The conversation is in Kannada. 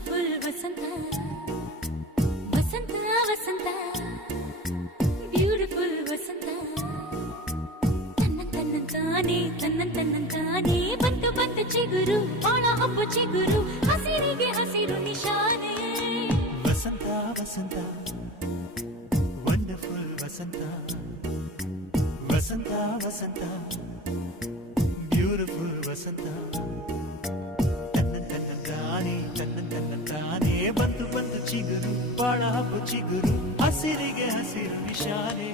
ಬ್ಯೂಟಿಫುಲ್ ವಸಂತ ವಸಂತ ವಸಂತ ಬ್ಯೂಟಿಫುಲ್ ವಸಂತ ತನ್ನಂತಾನೆ ಬಂತು ಬಂತು ಚಿಗುರು ಬಾಳ ಹಬ್ಬ ಚಿಗುರು ಹಸಿರಿಗೆ ಹಸಿರು ನಿಶಾನೆ ವಸಂತ ವಸಂತ ವಂಡರ್ಫುಲ್ ವಸಂತ ವಸಂತ ವಸಂತ ಬ್ಯೂಟಿಫುಲ್ ವಸಂತ ತನ್ನಂತಾನೆ ಬಂತು ಬಂತು ಚಿಗುರು ಬಾಳ ಹಬ್ಬ ಚಿಗುರು ಹಸಿರಿಗೆ ಹಸಿರು ನಿಶಾನೆ